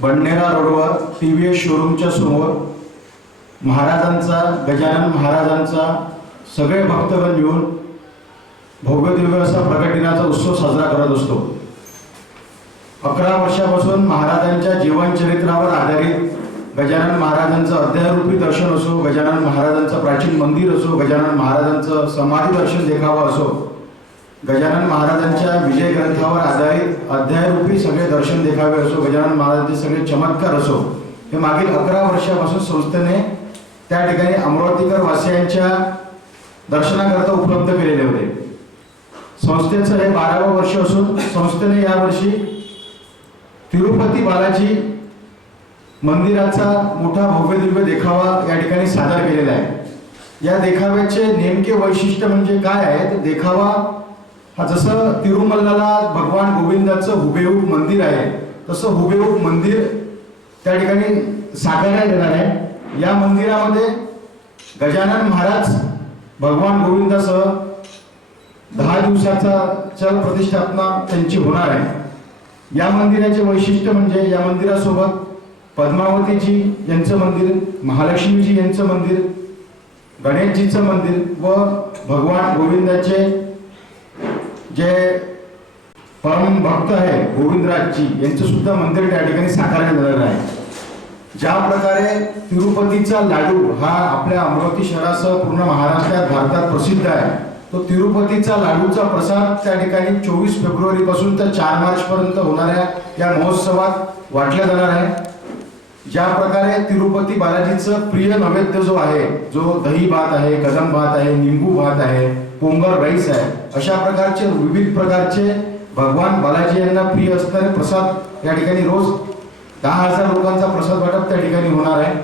बंडेरा रोडवर T V S शोरूमच्या समोर महाराजांचा गजानन महाराजांचा सगळे भक्तगण मिळून भव्यदिव्य असा प्रगट दिनाचा उत्सव साजरा करत असतो. अकरा वर्षापासून महाराजांच्या जीवनचरित्रावर आधारित गजानन महाराजांचं अध्यायरूपी दर्शन असो गजानन महाराजांचं प्राचीन मंदिर असो गजानन महाराजांचं समाधी दर्शन देखावा असो गजानन महाराजांच्या विजय ग्रंथावर आधारित अध्यायरूपी सगळे दर्शन देखावे असो गजानन महाराजांचे सगळे चमत्कार असो हे मागील अकरा वर्षापासून संस्थेने त्या ठिकाणी अमरावतीकर वासियांच्या दर्शनाकरता उपलब्ध केलेले होते. संस्थेचं हे बारावं वर्ष असून संस्थेने यावर्षी तिरुपती बालाजी मंदिराचा मोठा भव्य दिव्य देखावा या ठिकाणी सादर केलेला आहे. या देखाव्याचे नेमके वैशिष्ट्य म्हणजे काय आहे तर देखावा हा जसं तिरुमल्लाला भगवान गोविंदाचं हुबेहूब मंदिर आहे तसं हुबेहूब मंदिर त्या ठिकाणी साकारण्यात येणार आहे. या मंदिरामध्ये गजानन महाराज भगवान गोविंदासह दहा दिवसाचा चल प्रतिष्ठापना त्यांची होणार आहे. या मंदिराचे वैशिष्ट्य म्हणजे या मंदिरासोबत पद्मावतीजी यांचं मंदिर महालक्ष्मीजी यांचं मंदिर गणेशजीचं मंदिर व भगवान गोविंदाचे जे परम भक्त आहे गोविंदराजजी यांचं सुद्धा मंदिर त्या ठिकाणी साकारण्यात झालेलं आहे. ज्या प्रकारे तिरुपतीचा लाडू हा आपल्या अमरावती शहरासह पूर्ण महाराष्ट्रात भारतात प्रसिद्ध आहे. तो तिरुपतीचा लाडूचा प्रसाद त्या ठिकाणी चोवीस फेब्रुवारी पासून तर चार मार्च पर्यंत होणाऱ्या या महोत्सवात वाटला जाणार आहे. ज्या प्रकारे तिरुपती बालाजीचं प्रिय नैवेद्य जो आहे जो दही भात आहे कदम भात आहे निंबू भात आहे पोंगर राईस आहे. अशा प्रकारचे विविध प्रकारचे भगवान बालाजी यांना प्रिय असणारे प्रसाद या ठिकाणी रोज दहा हजार लोकांचा प्रसाद वाटप त्या ठिकाणी होणार आहे.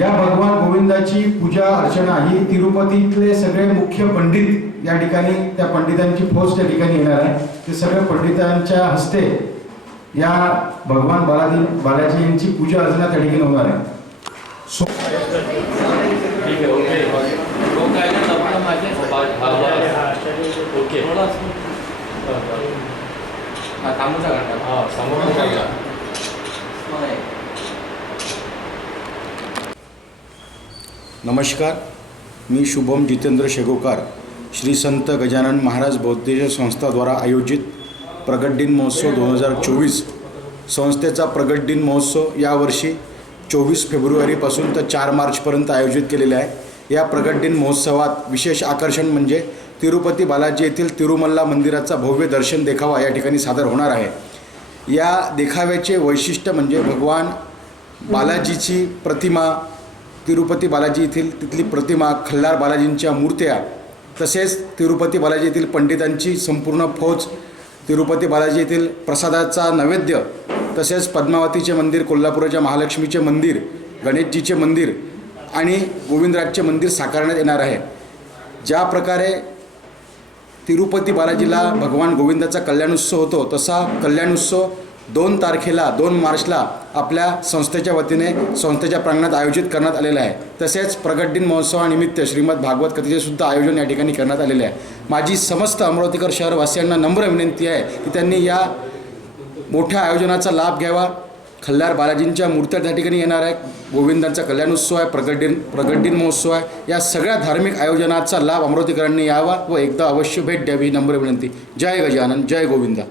या भगवान गोविंदाची पूजा अर्चना ही तिरुपतीतले सगळे मुख्य पंडित या ठिकाणी त्या पंडितांची फौज त्या ठिकाणी येणार आहे. ते सगळे पंडितांच्या हस्ते या भगवान बालाजी बालाजी यांची पूजा अर्चना त्या ठिकाणी होणार आहे. ओके हा थांबूचा घंटा हा समोर. नमस्कार. मी शुभम जितेंद्र शेगोकार. श्री संत गजानन महाराज बौद्धिक संस्थाद्वारा आयोजित प्रगट दिन महोत्सव दोन हजार चोवीस. संस्थेचा प्रगट दिन महोत्सव यावर्षी चोवीस फेब्रुवारीपासून तर चार मार्चपर्यंत आयोजित केलेला आहे. या प्रगट दिन महोत्सवात विशेष आकर्षण म्हणजे तिरुपती बालाजी येथील तिरुमल्ला मंदिराचा भव्य दर्शन देखावा या ठिकाणी सादर होणार आहे. या देखाव्याचे वैशिष्ट्य म्हणजे भगवान बालाजीची प्रतिमा तिरुपती बालाजी येथील तिथली प्रतिमा खल्लार बालाजींच्या मूर्त्या तसेच तिरुपती बालाजी येथील पंडितांची संपूर्ण फौज तिरुपती बालाजी येथील प्रसादाचा नैवेद्य तसेच पद्मावतीचे मंदिर कोल्हापुराच्या महालक्ष्मीचे मंदिर गणेशजीचे मंदिर आणि गोविंदराजचे मंदिर साकारण्यात येणार आहे. ज्या प्रकारे तिरुपती बालाजीला भगवान गोविंदाचा कल्याणोत्सव होतो तसा कल्याणोत्सव दोन तारखेला दोन मार्चला आपल्या संस्थेच्या वतीने संस्थेच्या प्रांगणात आयोजित करण्यात आलेलं आहे. तसेच प्रगट दिन महोत्सवानिमित्त श्रीमद भागवत कथेचे सुद्धा आयोजन या ठिकाणी करण्यात आलेले आहे. माझी समस्त अमरावतीकर शहरवासियांना नम्र विनंती आहे की त्यांनी या मोठ्या आयोजनाचा लाभ घ्यावा. खल्लार बालाजींच्या मूर्त्या त्या ठिकाणी येणार आहे गोविंदांचा कल्याणोत्सव आहे प्रगट दिन प्रगट दिन महोत्सव आहे. या सगळ्या धार्मिक आयोजनाचा लाभ अमरावतीकरांनी यावा व एकदा अवश्य भेट द्यावी नम्र विनंती. जय गजानन जय गोविंदा.